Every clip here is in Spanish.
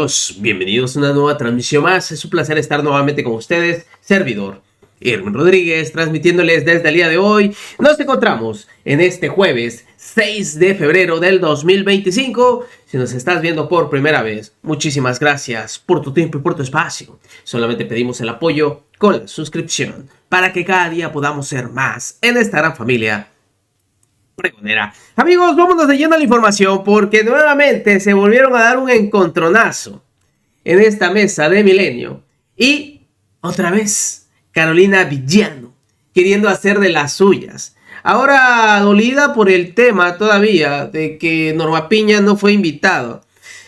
compañeros, bienvenidos a una nueva transmisión más. Es un placer estar nuevamente con ustedes, servidor Irwin Rodríguez, transmitiéndoles desde el día de hoy. Nos encontramos en este jueves 6 de febrero del 2025. Si nos estás viendo por primera vez, muchísimas gracias por tu tiempo y por tu espacio. Solamente pedimos el apoyo con la suscripción para que cada día podamos ser más en esta gran familia pregonera. Amigos, vámonos de lleno a la información porque nuevamente se volvieron a dar un encontronazo en esta mesa de Milenio y otra vez Carolina Villano queriendo hacer de las suyas. Ahora dolida por el tema todavía de que Norma Piña no fue invitado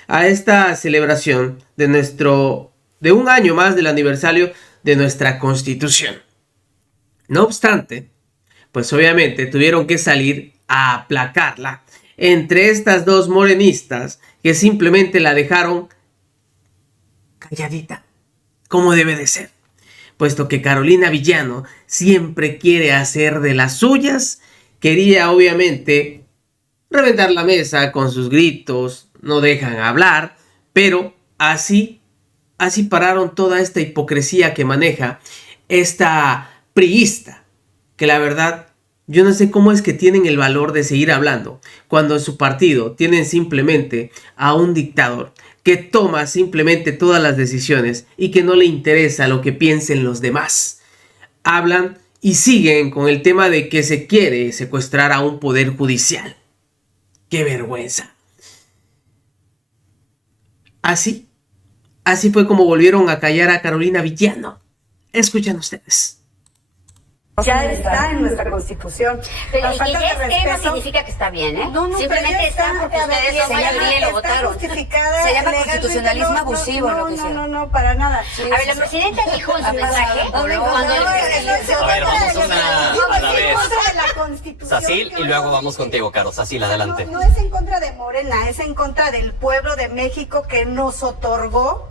a esta celebración de un año más del aniversario de nuestra Constitución. No obstante, pues obviamente tuvieron que salir a aplacarla entre estas dos morenistas que simplemente la dejaron calladita, como debe de ser, puesto que Carolina Villano siempre quiere hacer de las suyas. Quería obviamente reventar la mesa con sus gritos, no dejan hablar, pero así pararon toda esta hipocresía que maneja esta priista, que la verdad yo no sé cómo es que tienen el valor de seguir hablando cuando en su partido tienen simplemente a un dictador que toma simplemente todas las decisiones y que no le interesa lo que piensen los demás. Hablan y siguen con el tema de que se quiere secuestrar a un poder judicial. ¡Qué vergüenza! Así fue como volvieron a callar a Carolina Villano. Escuchen ustedes. Ya está en nuestra Constitución. Pero y que ya esté no significa que está bien, ¿eh? No, simplemente está porque ustedes son mayoría y lo votaron. Se llama constitucionalismo abusivo. No, para nada. Sí, a ver, la presidenta dijo en su mensaje cuando vamos una a la vez. Sacil y luego vamos contigo, Caro. Sacil, adelante. No es en contra de Morena, es en contra del pueblo de México que nos otorgó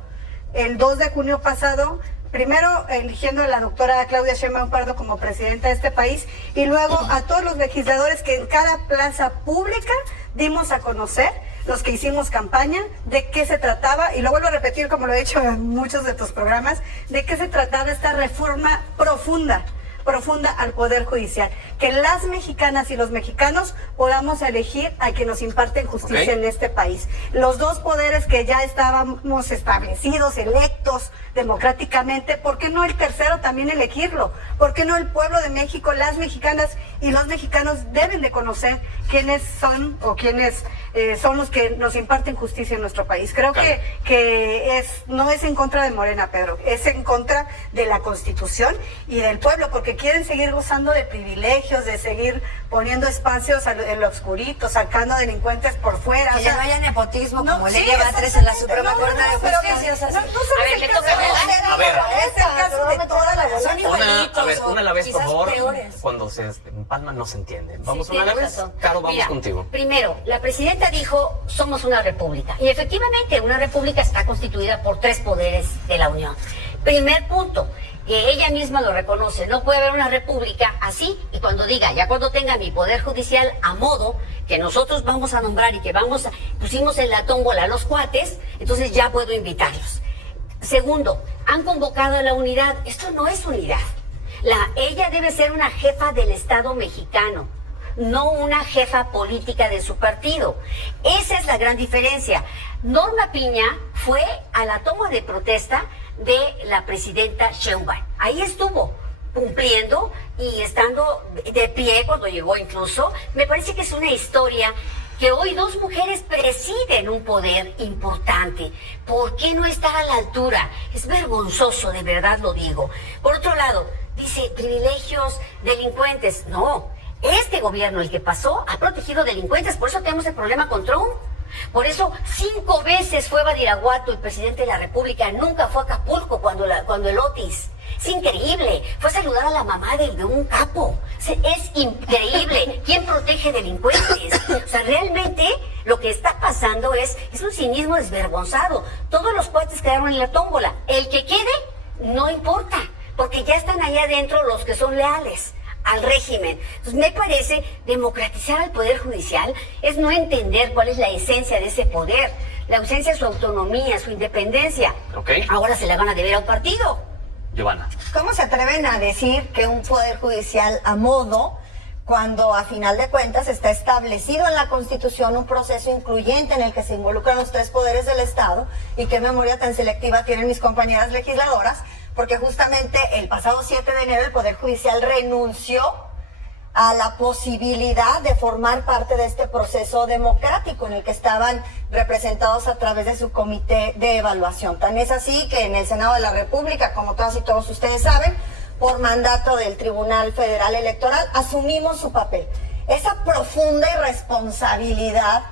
el 2 de junio pasado. Primero eligiendo a la doctora Claudia Sheinbaum Pardo como presidenta de este país y luego a todos los legisladores que en cada plaza pública dimos a conocer, los que hicimos campaña, de qué se trataba, y lo vuelvo a repetir como lo he hecho en muchos de tus programas, de qué se trataba esta reforma profunda al Poder Judicial, que las mexicanas y los mexicanos podamos elegir a quien nos imparten justicia en este país. Los dos poderes que ya estábamos establecidos, electos democráticamente, ¿por qué no el tercero también elegirlo? ¿Por qué no el pueblo de México, las mexicanas y los mexicanos deben de conocer quiénes son o quiénes son los que nos imparten justicia en nuestro país? Creo que no es en contra de Morena, Pedro, es en contra de la Constitución y del pueblo, porque quieren seguir gozando de privilegios, de seguir poniendo espacios en lo oscurito, sacando delincuentes por fuera. Que ya no haya nepotismo como le lleva tres en la Suprema Corte de Justicia. A ver, le toca a ver. Es el caso de toda la Son igualitos. Una a la vez, por favor. Peores. Cuando se empalman no se entienden. Vamos Sí, una a la vez. razón. Caro, vamos Mira, contigo. Primero, la presidenta dijo, somos una república. Y efectivamente, una república está constituida por tres poderes de la Unión. Primer punto, que ella misma lo reconoce, no puede haber una república así, y cuando diga, ya cuando tenga mi poder judicial a modo, que nosotros vamos a nombrar y que pusimos en la tómbola a los cuates, entonces ya puedo invitarlos. Segundo, han convocado a la unidad. Esto no es unidad. Ella debe ser una jefa del Estado mexicano, no una jefa política de su partido. Esa es la gran diferencia. Norma Piña fue a la toma de protesta de la presidenta Sheinbaum. Ahí estuvo cumpliendo y estando de pie cuando llegó incluso. Me parece que es una historia que hoy dos mujeres presiden un poder importante. ¿Por qué no estar a la altura? Es vergonzoso, de verdad lo digo. Por otro lado, dice privilegios, delincuentes. No, este gobierno, el que pasó, ha protegido delincuentes. Por eso tenemos el problema con Trump. Por eso 5 veces fue a Badiraguato el presidente de la República, nunca fue a Acapulco cuando el Otis. Es increíble, fue a saludar a la mamá de un capo. Es increíble. ¿Quién protege delincuentes? O sea, realmente lo que está pasando es un cinismo desvergonzado. Todos los cuates quedaron en la tómbola. El que quede, no importa, porque ya están allá adentro los que son leales al régimen. Entonces me parece democratizar al Poder Judicial es no entender cuál es la esencia de ese poder, la ausencia de su autonomía, su independencia. Okay. Ahora se la van a deber a un partido. Giovanna. ¿Cómo se atreven a decir que un poder judicial a modo, cuando a final de cuentas está establecido en la Constitución un proceso incluyente en el que se involucran los tres poderes del Estado? Y qué memoria tan selectiva tienen mis compañeras legisladoras, porque justamente el pasado 7 de enero el Poder Judicial renunció a la posibilidad de formar parte de este proceso democrático en el que estaban representados a través de su comité de evaluación. Tan es así que en el Senado de la República, como todas y todos ustedes saben, por mandato del Tribunal Federal Electoral, asumimos su papel. Esa profunda irresponsabilidad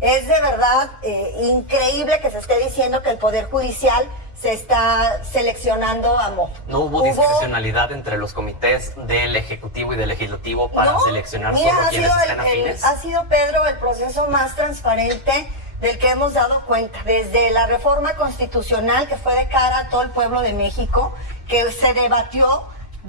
es de verdad increíble que se esté diciendo que el Poder Judicial se está seleccionando a modo. ¿No hubo discrecionalidad entre los comités del Ejecutivo y del Legislativo para seleccionar solo quienes están afines? Ha sido, Pedro, el proceso más transparente del que hemos dado cuenta. Desde la reforma constitucional que fue de cara a todo el pueblo de México, que se debatió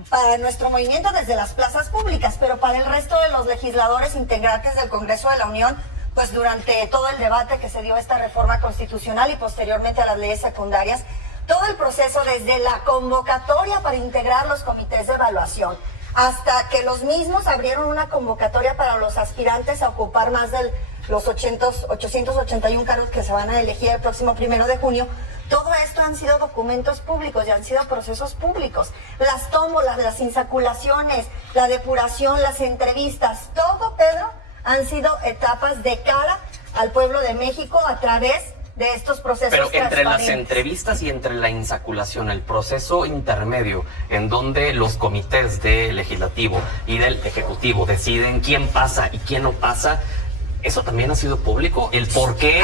para nuestro movimiento desde las plazas públicas, pero para el resto de los legisladores integrantes del Congreso de la Unión, pues durante todo el debate que se dio a esta reforma constitucional y posteriormente a las leyes secundarias, todo el proceso desde la convocatoria para integrar los comités de evaluación hasta que los mismos abrieron una convocatoria para los aspirantes a ocupar más de los 881 cargos que se van a elegir el próximo 1 de junio, todo esto han sido documentos públicos y han sido procesos públicos. Las tómbolas, las insaculaciones, la depuración, las entrevistas, todo, Pedro, han sido etapas de cara al pueblo de México a través de estos procesos. Pero entre las entrevistas y entre la insaculación, el proceso intermedio en donde los comités del Legislativo y del Ejecutivo deciden quién pasa y quién no pasa, ¿eso también ha sido público? ¿El por qué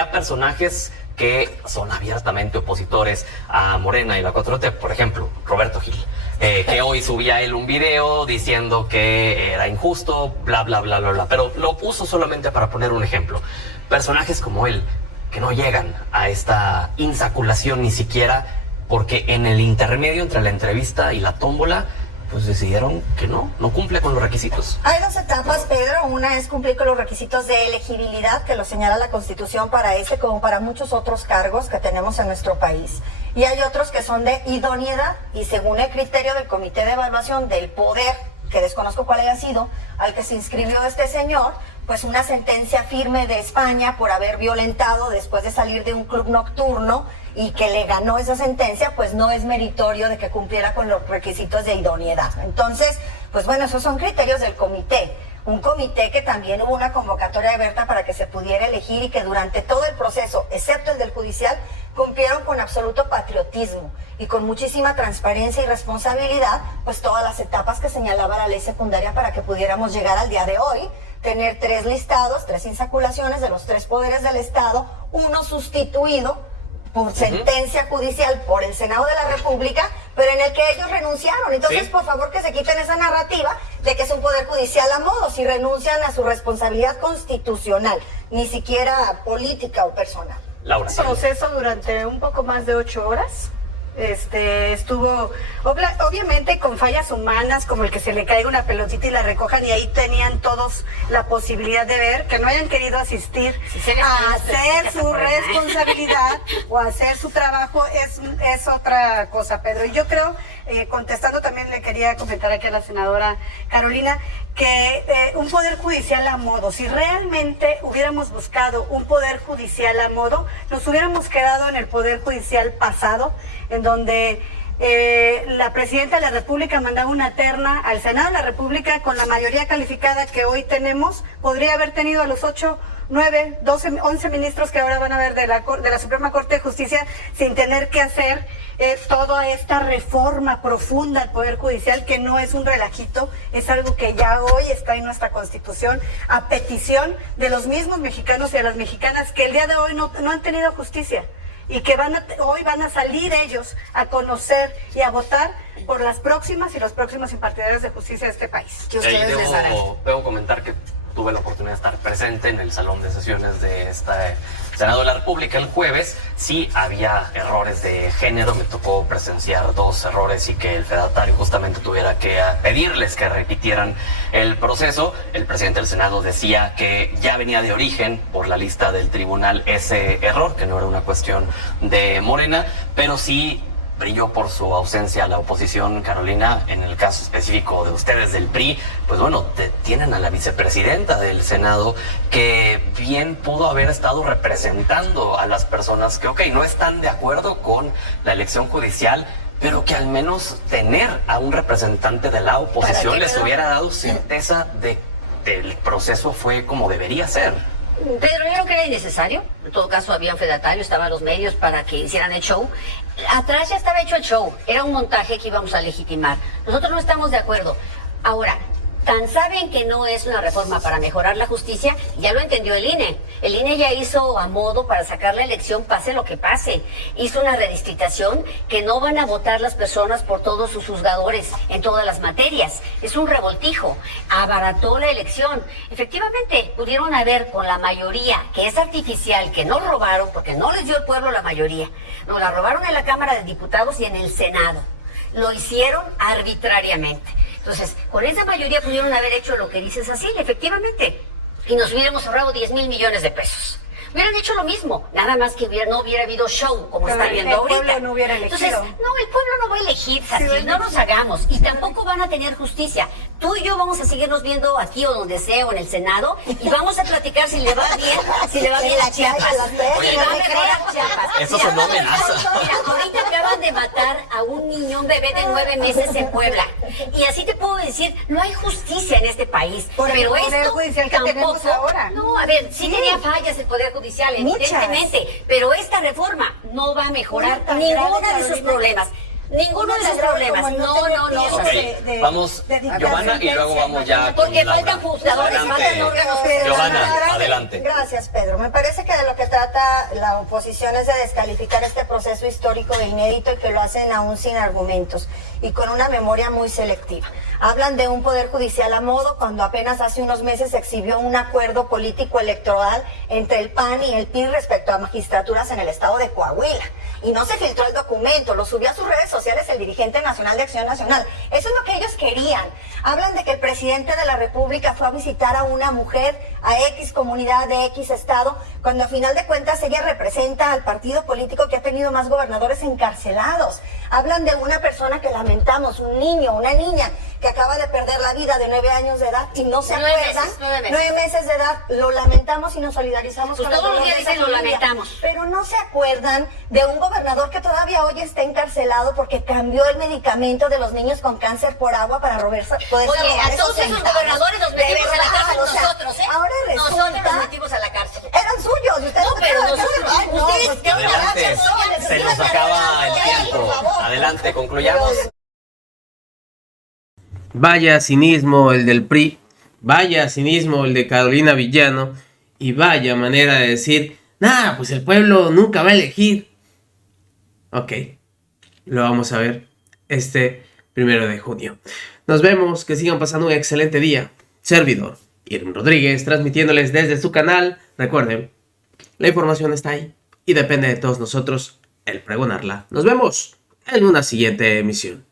a personajes que son abiertamente opositores a Morena y la 4T, por ejemplo, Roberto Gil, que hoy subía él un video diciendo que era injusto, bla, bla, bla, bla, bla, pero lo puso solamente para poner un ejemplo. Personajes como él, que no llegan a esta insaculación ni siquiera, porque en el intermedio entre la entrevista y la tómbola, pues decidieron que no cumple con los requisitos. Hay dos etapas, Pedro. Una es cumplir con los requisitos de elegibilidad que lo señala la Constitución para como para muchos otros cargos que tenemos en nuestro país. Y hay otros que son de idoneidad y según el criterio del Comité de Evaluación del Poder, que desconozco cuál haya sido, al que se inscribió este señor, pues una sentencia firme de España por haber violentado después de salir de un club nocturno y que le ganó esa sentencia, pues no es meritorio de que cumpliera con los requisitos de idoneidad. Entonces, pues bueno, esos son criterios del comité. Un comité que también hubo una convocatoria abierta para que se pudiera elegir y que durante todo el proceso, excepto el del judicial, cumplieron con absoluto patriotismo y con muchísima transparencia y responsabilidad, pues todas las etapas que señalaba la ley secundaria para que pudiéramos llegar al día de hoy, tener 3 listados, 3 insaculaciones de los 3 poderes del Estado, uno sustituido por sentencia judicial por el Senado de la República, pero en el que ellos renunciaron. Entonces, por favor, que se quiten esa narrativa de que es un poder judicial a modo, si renuncian a su responsabilidad constitucional, ni siquiera política o personal. Laura. El proceso durante un poco más de 8 horas. Estuvo obviamente con fallas humanas, como el que se le caiga una pelotita y la recojan, y ahí tenían todos la posibilidad de ver que no hayan querido asistir a hacer su responsabilidad o a hacer su trabajo es otra cosa, Pedro. Y yo creo, contestando también le quería comentar aquí a la senadora Carolina, que un poder judicial a modo, si realmente hubiéramos buscado un poder judicial a modo, nos hubiéramos quedado en el poder judicial pasado, en donde la presidenta de la República mandaba una terna al Senado de la República con la mayoría calificada que hoy tenemos, podría haber tenido a los 8, 9, 12, 11 ministros que ahora van a ver de la Suprema Corte de Justicia sin tener que hacer toda esta reforma profunda al Poder Judicial, que no es un relajito, es algo que ya hoy está en nuestra Constitución, a petición de los mismos mexicanos y de las mexicanas que el día de hoy no han tenido justicia y que hoy van a salir ellos a conocer y a votar por las próximas y los próximos impartidores de justicia de este país. ¿Qué ustedes les harán? Debo comentar que tuve la oportunidad de estar presente en el salón de sesiones de esta Senado de la República el jueves. Sí había errores de género, me tocó presenciar 2 errores y que el fedatario justamente tuviera que pedirles que repitieran el proceso. El presidente del Senado decía que ya venía de origen por la lista del tribunal ese error, que no era una cuestión de Morena, pero sí brilló por su ausencia la oposición. Carolina, en el caso específico de ustedes del PRI, pues bueno, tienen a la vicepresidenta del Senado que bien pudo haber estado representando a las personas que, ok, no están de acuerdo con la elección judicial, pero que al menos tener a un representante de la oposición les hubiera dado certeza de que el proceso fue como debería ser. Pedro, yo creo que era innecesario. En todo caso, había un fedatario, estaban los medios para que hicieran el show. Atrás ya estaba hecho el show. Era un montaje que íbamos a legitimar. Nosotros no estamos de acuerdo. Ahora, tan saben que no es una reforma para mejorar la justicia, ya lo entendió el INE. El INE ya hizo a modo para sacar la elección, pase lo que pase. Hizo una redistritación que no van a votar las personas por todos sus juzgadores en todas las materias. Es un revoltijo. Abarató la elección. Efectivamente, pudieron haber con la mayoría, que es artificial, que no robaron, porque no les dio el pueblo la mayoría. No, la robaron en la Cámara de Diputados y en el Senado. Lo hicieron arbitrariamente. Entonces, con esa mayoría pudieron haber hecho lo que dices así, efectivamente, y nos hubiéramos ahorrado 10,000 millones de pesos. Hubieran hecho lo mismo, nada más que no hubiera habido show, como está viendo ahorita. El pueblo no hubiera elegido. Entonces, no, el pueblo no va a elegir, Satil, no nos hagamos, y tampoco van a tener justicia. Tú y yo vamos a seguirnos viendo aquí o donde sea, o en el Senado, y vamos a platicar si le va bien a Chiapas. Oye, Si va a mejorar Chiapas. Eso sonó amenaza. Mira, ahorita acaban de matar a un niño, un bebé de 9 meses en Puebla. Y así te puedo decir, no hay justicia en este país. Por el pero Poder esto Judicial que tampoco, tenemos ahora. No, a ver, sí tenía fallas el Poder Judicial, evidentemente. Pero esta reforma no va a mejorar ninguno de sus problemas. Ninguno de sus problemas. No. Ok, vamos, Giovanna, y luego vamos ya con Porque Laura. faltan juzgadores, Adelante, faltan órganos. Giovanna, adelante. Gracias, Pedro. Me parece que de lo que trata la oposición es de descalificar este proceso histórico e inédito y que lo hacen aún sin argumentos y con una memoria muy selectiva. Hablan de un poder judicial a modo cuando apenas hace unos meses se exhibió un acuerdo político electoral entre el PAN y el PRI respecto a magistraturas en el estado de Coahuila. Y no se filtró el documento, lo subió a sus redes sociales el dirigente nacional de Acción Nacional. Eso es lo que ellos querían. Hablan de que el presidente de la República fue a visitar a una mujer, a X comunidad de X estado, cuando a final de cuentas ella representa al partido político que ha tenido más gobernadores encarcelados. Hablan de una persona que lamentamos, un niño, una niña, que acaba de perder la vida de 9 años de edad y no se acuerdan. 9 meses de edad, lo lamentamos y nos solidarizamos Pues con todos el los dolor días de esa dicen lo familia. lamentamos. Pero no se acuerdan de un gobernador que todavía hoy está encarcelado porque cambió el medicamento de los niños con cáncer por agua para poderse Oye, robar a todos esos centavos. gobernadores los De metimos a la verdad, cárcel o sea, nosotros, ¿eh? Ahora Nosotros resulta... los metimos a la cárcel. Eran suyos. Y ustedes No, pero acaban de nosotros, decir, "Ay, no, ustedes, pues, ¿qué Adelante, se nos acaba el tiempo. Adelante, concluyamos. Vaya cinismo el del PRI, vaya cinismo el de Carolina Villano y vaya manera de decir, nah, pues el pueblo nunca va a elegir. Ok, lo vamos a ver este 1 de junio. Nos vemos, que sigan pasando un excelente día. Servidor Irving Rodríguez, transmitiéndoles desde su canal. Recuerden, la información está ahí y depende de todos nosotros el pregonarla. Nos vemos en una siguiente emisión.